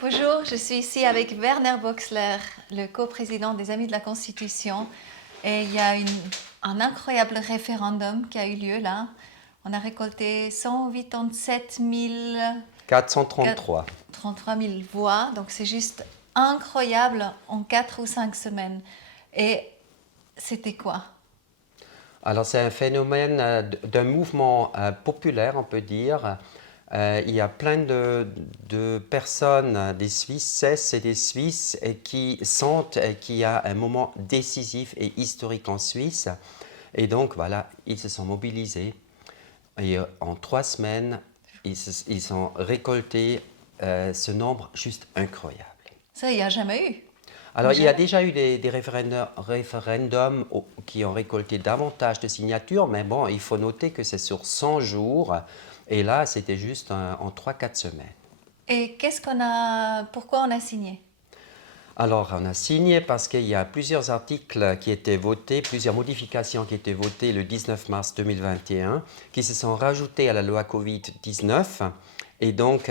Bonjour, je suis ici avec Werner Boxler, le coprésident des Amis de la Constitution. Et il y a un incroyable référendum qui a eu lieu là. On a récolté 187 433. 33 000 voix, donc c'est juste incroyable en 4 ou 5 semaines. Et c'était quoi? Alors c'est un phénomène d'un mouvement populaire, on peut dire. Il y a plein de personnes, des Suisses et des Suisses, qui sentent qu'il y a un moment décisif et historique en Suisse. Et donc voilà, ils se sont mobilisés. Et en 3 semaines, ils ont récolté ce nombre juste incroyable. Ça, il n'y a jamais eu. Alors, il y a Jamais. déjà eu des référendums qui ont récolté davantage de signatures, mais bon, il faut noter que c'est sur 100 jours, et là, c'était juste en 3 4 semaines. Et pourquoi on a signé? Alors, on a signé parce qu'il y a plusieurs articles qui étaient votés, plusieurs modifications qui étaient votées le 19 mars 2021, qui se sont rajoutées à la loi Covid-19. Et donc,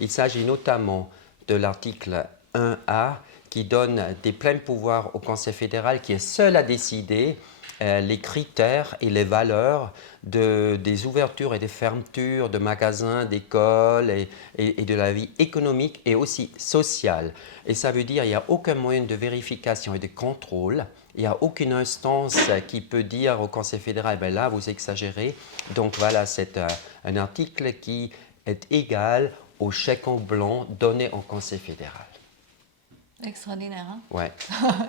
il s'agit notamment de l'article 1A qui donne des pleins pouvoirs au Conseil fédéral qui est seul à décider les critères et les valeurs des ouvertures et des fermetures de magasins, d'écoles et de la vie économique et aussi sociale. Et ça veut dire qu'il n'y a aucun moyen de vérification et de contrôle. Il n'y a aucune instance qui peut dire au Conseil fédéral, ben là, vous exagérez. Donc voilà, c'est un article qui est égal au chèque en blanc donné au Conseil fédéral. Extraordinaire, hein? Ouais.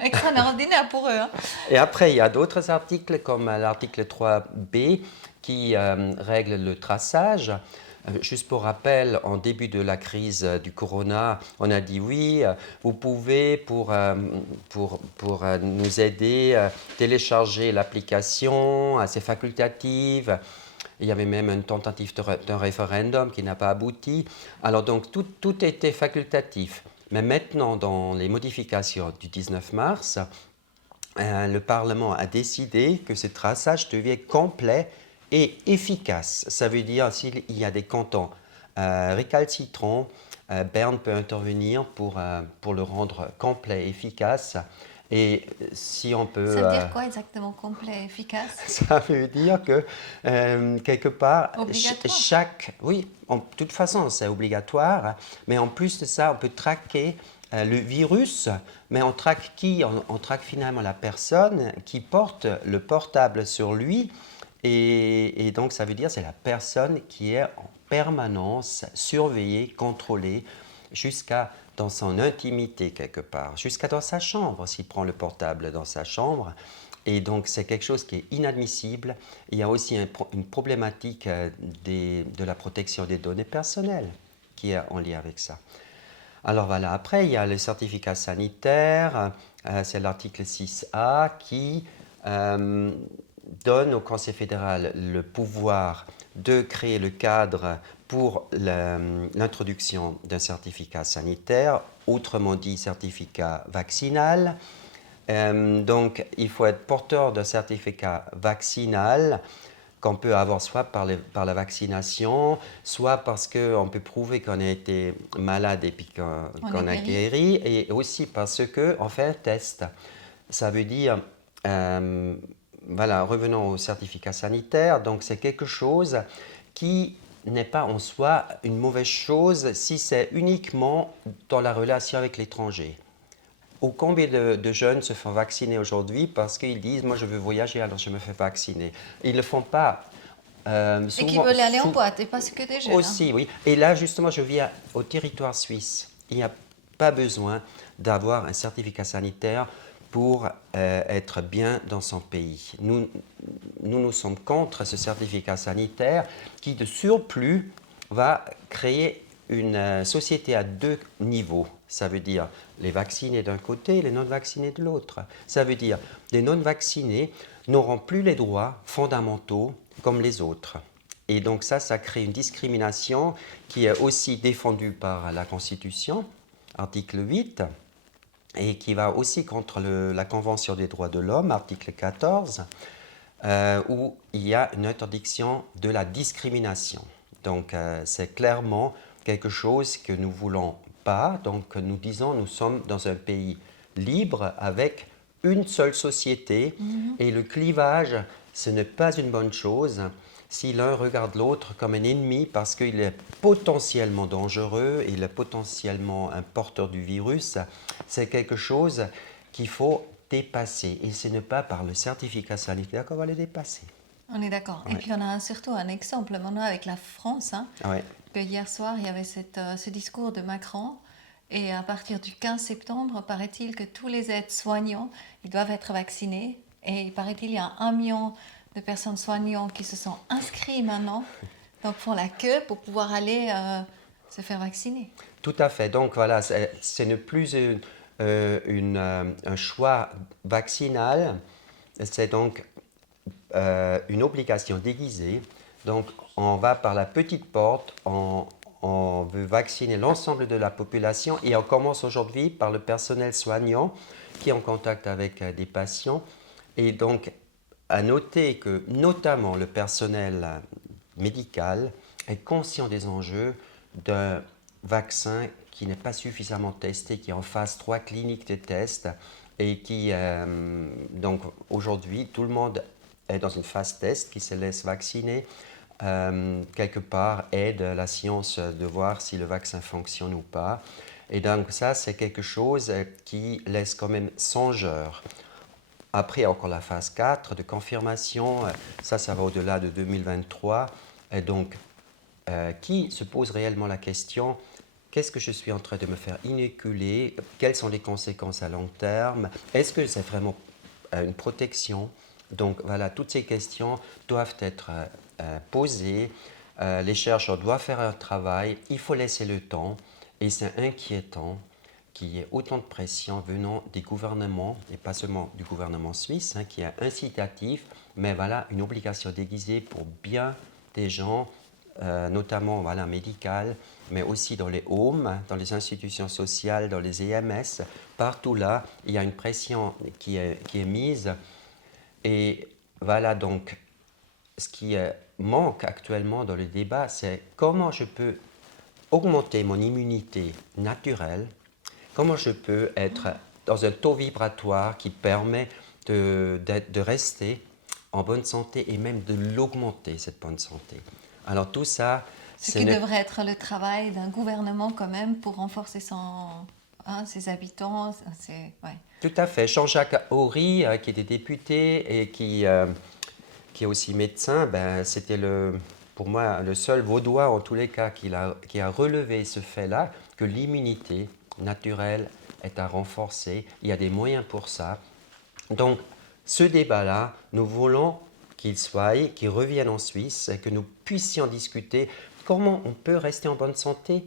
Extraordinaire pour eux, hein? Et après, il y a d'autres articles comme l'article 3B qui règle le traçage. Juste pour rappel, en début de la crise du corona, on a dit oui, vous pouvez pour nous aider télécharger l'application, c'est facultatif. Il y avait même une tentative d'un référendum qui n'a pas abouti. Alors donc tout était facultatif. Mais maintenant, dans les modifications du 19 mars, le Parlement a décidé que ce traçage devient complet et efficace. Ça veut dire s'il y a des cantons récalcitrants, Berne peut intervenir pour le rendre complet et efficace. Et si on peut... Ça veut dire quoi exactement, complet, efficace? ça veut dire que quelque part, Obligatoire. Oui, de toute façon, c'est obligatoire, mais en plus de ça, on peut traquer le virus, mais on traque qui? On traque finalement la personne qui porte le portable sur lui, et donc ça veut dire que c'est la personne qui est en permanence surveillée, contrôlée, jusqu'à dans son intimité quelque part, jusqu'à dans sa chambre, s'il prend le portable dans sa chambre. Et donc c'est quelque chose qui est inadmissible. Il y a aussi une problématique de la protection des données personnelles qui est en lien avec ça. Alors voilà, après il y a le certificat sanitaire, c'est l'article 6A qui donne au Conseil fédéral le pouvoir de créer le cadre pour l'introduction d'un certificat sanitaire, autrement dit certificat vaccinal. Donc, il faut être porteur d'un certificat vaccinal qu'on peut avoir soit par la vaccination, soit parce qu'on peut prouver qu'on a été malade et puis qu'on a guéri, et aussi parce qu'on fait un test. Ça veut dire, voilà, revenons au certificat sanitaire, donc c'est quelque chose qui n'est pas en soi une mauvaise chose si c'est uniquement dans la relation avec l'étranger. Combien de jeunes se font vacciner aujourd'hui parce qu'ils disent « moi je veux voyager alors je me fais vacciner ». Ils ne le font pas. Et qui veulent aller en boîte, et pas que des jeunes, hein. Aussi, oui. Et là justement je viens au territoire suisse. Il n'y a pas besoin d'avoir un certificat sanitaire pour être bien dans son pays. Nous sommes contre ce certificat sanitaire qui de surplus va créer une société à deux niveaux. Ça veut dire les vaccinés d'un côté et les non-vaccinés de l'autre. Ça veut dire les non-vaccinés n'auront plus les droits fondamentaux comme les autres. Et donc ça crée une discrimination qui est aussi défendue par la Constitution, article 8, et qui va aussi contre la Convention des droits de l'homme, article 14, où il y a une interdiction de la discrimination. Donc c'est clairement quelque chose que nous voulons pas. Donc nous disons, nous sommes dans un pays libre avec une seule société et le clivage, ce n'est pas une bonne chose. Si l'un regarde l'autre comme un ennemi parce qu'il est potentiellement dangereux, il est potentiellement un porteur du virus, c'est quelque chose qu'il faut dépasser. Et ce n'est pas par le certificat sanitaire qu'on va le dépasser. On est d'accord. Et Ouais. puis on a surtout un exemple maintenant avec la France, hein, Ouais. que hier soir, il y avait ce discours de Macron. Et à partir du 15 septembre, paraît-il que tous les aides-soignants, ils doivent être vaccinés. Et il paraît-il, il y a 1 million de personnes soignantes qui se sont inscrits maintenant, donc font la queue pour pouvoir aller se faire vacciner. Tout à fait. Donc voilà, ce n'est plus un choix vaccinal, c'est donc une obligation déguisée. Donc on va par la petite porte, on veut vacciner l'ensemble de la population et on commence aujourd'hui par le personnel soignant qui est en contact avec des patients. Et donc à noter que notamment le personnel médical est conscient des enjeux d'un vaccin qui n'est pas suffisamment testé, qui est en phase 3 clinique de tests et qui, donc aujourd'hui, tout le monde est dans une phase test qui se laisse vacciner. Quelque part, aide la science de voir si le vaccin fonctionne ou pas. Et donc ça, c'est quelque chose qui laisse quand même songeur. Après, encore la phase 4 de confirmation, ça va au-delà de 2023. Et donc, qui se pose réellement la question, qu'est-ce que je suis en train de me faire inoculer? Quelles sont les conséquences à long terme? Est-ce que c'est vraiment une protection? Donc voilà, toutes ces questions doivent être posées. Les chercheurs doivent faire un travail. Il faut laisser le temps. Et c'est inquiétant qu'il y ait autant de pression venant des gouvernements, et pas seulement du gouvernement suisse, hein, qui est incitatif, mais voilà, une obligation déguisée pour bien des gens, notamment voilà, médicales, mais aussi dans les homes, dans les institutions sociales, dans les EMS. Partout là, il y a une pression qui est mise. Et voilà donc, ce qui manque actuellement dans le débat, c'est comment je peux augmenter mon immunité naturelle, comment je peux être dans un taux vibratoire qui permet de rester en bonne santé et même de l'augmenter, cette bonne santé. Alors tout ça, Ce qui devrait être le travail d'un gouvernement quand même pour renforcer ses habitants. Ouais. Tout à fait. Jean-Jacques Haury, qui était député et qui est aussi médecin, ben, c'était pour moi le seul vaudois en tous les cas qui a relevé ce fait-là, que l'immunité naturelle est à renforcer. Il y a des moyens pour ça. Donc ce débat-là, nous voulons qu'il revienne en Suisse et que nous puissions discuter comment on peut rester en bonne santé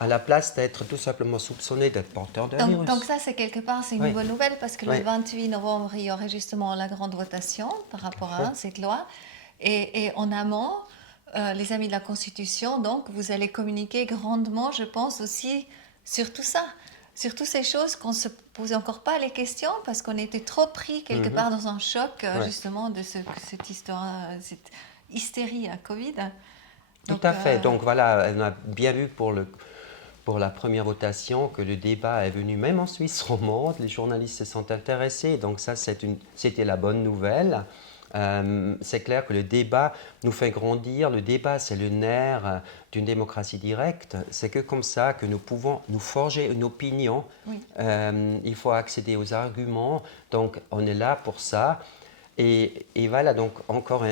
à la place d'être tout simplement soupçonné d'être porteur d'un virus. Donc ça, c'est quelque part, c'est une Oui. bonne nouvelle parce que Oui. le 28 novembre, il y aurait justement la grande votation par rapport à cette loi. Et en amont, les amis de la Constitution, donc, vous allez communiquer grandement, je pense, aussi sur tout ça. Sur toutes ces choses qu'on ne se posait encore pas les questions parce qu'on était trop pris quelque part dans un choc, justement, de cette histoire, cette hystérie à Covid. Tout à fait. Donc voilà, on a bien vu pour la première votation que le débat est venu même en Suisse romande. Les journalistes se sont intéressés. Donc ça, c'était la bonne nouvelle. C'est clair que le débat nous fait grandir. Le débat, c'est le nerf d'une démocratie directe. C'est que comme ça que nous pouvons nous forger une opinion. Oui. Il faut accéder aux arguments. Donc on est là pour ça. Et voilà, donc encore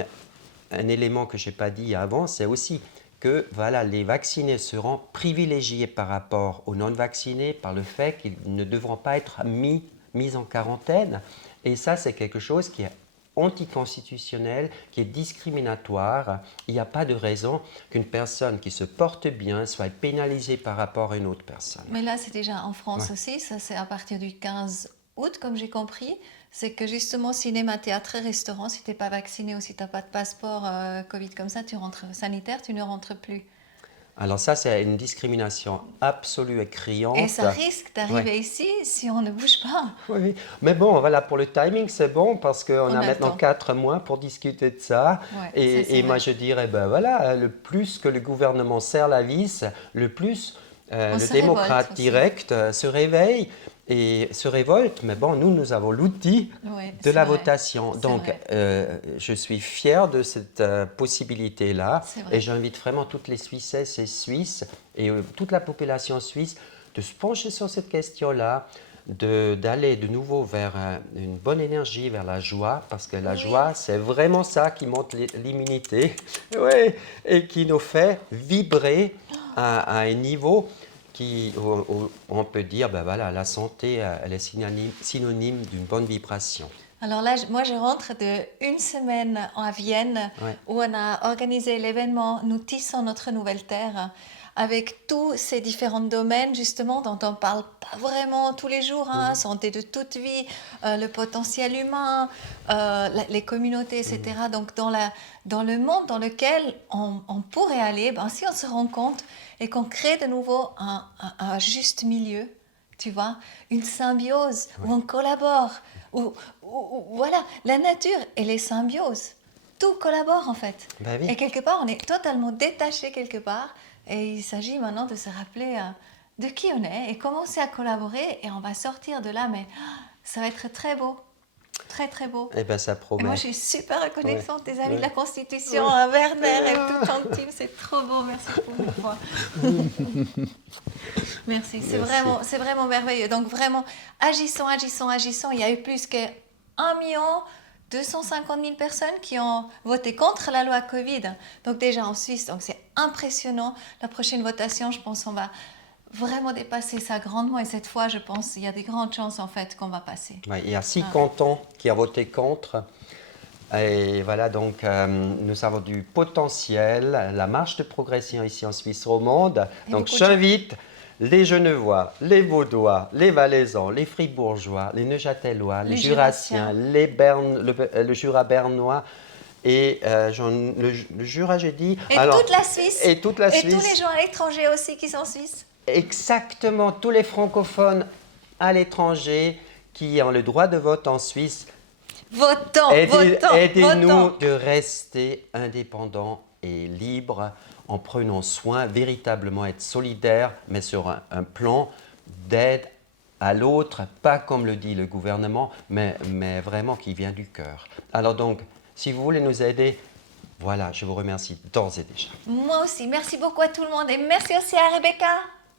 un élément que je n'ai pas dit avant, c'est aussi que voilà, les vaccinés seront privilégiés par rapport aux non-vaccinés par le fait qu'ils ne devront pas être mis en quarantaine. Et ça, c'est quelque chose qui est anticonstitutionnel, qui est discriminatoire. Il n'y a pas de raison qu'une personne qui se porte bien soit pénalisée par rapport à une autre personne. Mais là, c'est déjà en France aussi, ça c'est à partir du 15 août, comme j'ai compris. C'est que justement, cinéma, théâtre et restaurant, si tu n'es pas vacciné ou si tu n'as pas de passeport Covid comme ça, sanitaire, tu ne rentres plus. Alors ça, c'est une discrimination absolue et criante. Et ça risque d'arriver ici si on ne bouge pas. Oui, mais bon, voilà, pour le timing, c'est bon parce qu'on a maintenant 4 mois pour discuter de ça. Ouais, et moi, je dirais, ben voilà, le plus que le gouvernement serre la vis, le plus On le se démocrate révolte aussi. direct se réveille et se révolte, mais bon, nous avons l'outil Oui, de c'est la vrai. votation. C'est Donc, vrai. je suis fier de cette possibilité-là C'est et vrai. j'invite vraiment toutes les Suissesses et Suisses et toute la population suisse de se pencher sur cette question-là, d'aller de nouveau vers une bonne énergie, vers la joie, parce que la Oui. joie, c'est vraiment ça qui monte l'immunité ouais, et qui nous fait vibrer à un niveau où on peut dire, ben voilà, la santé, elle est synonyme d'une bonne vibration. Alors là, moi, je rentre de une semaine à Vienne Ouais. où on a organisé l'événement Nous tissons notre nouvelle terre avec tous ces différents domaines justement dont on parle pas vraiment tous les jours, hein, santé de toute vie, le potentiel humain, les communautés, etc. Donc dans le monde dans lequel on pourrait aller, ben, si on se rend compte et qu'on crée de nouveau un juste milieu, tu vois, une symbiose où on collabore, voilà, la nature et les symbioses, tout collabore en fait. Ben oui. Et quelque part, on est totalement détaché quelque part, et il s'agit maintenant de se rappeler de qui on est et commencer à collaborer, et on va sortir de là, mais ça va être très beau, très très beau. Eh ben, ça Et moi, promet. je suis super reconnaissante des amis de Ouais. la Constitution, à Werner et tout ton team, c'est trop beau, merci pour une fois. Merci, Merci. c'est vraiment merveilleux. Donc vraiment, agissons, agissons, agissons. Il y a eu plus que 1 250 000 personnes qui ont voté contre la loi Covid. Donc déjà en Suisse, donc c'est impressionnant. La prochaine votation, je pense, on va vraiment dépasser ça grandement. Et cette fois, je pense, il y a des grandes chances en fait qu'on va passer. Ouais, il y a 6 Ah. cantons qui ont voté contre. Et voilà, donc nous avons du potentiel, la marche de progression ici en Suisse romande. Et Donc beaucoup de gens. j'invite les Genevois, les Vaudois, les Valaisans, les Fribourgeois, les Neuchâtelois, les Les Jurassiens, le Jura bernois et le Jura, j'ai dit. Et Alors, toute la Suisse. et toute la Et tous les Suisse. gens à l'étranger aussi qui sont suisses. Exactement, tous les francophones à l'étranger qui ont le droit de vote en Suisse. Votons, votons, Aidez-nous votons. de rester indépendants et libres en prenant soin, véritablement être solidaires, mais sur un plan d'aide à l'autre, pas comme le dit le gouvernement, mais vraiment qui vient du cœur. Alors donc, si vous voulez nous aider, voilà, je vous remercie d'ores et déjà. Moi aussi. Merci beaucoup à tout le monde et merci aussi à Rebecca.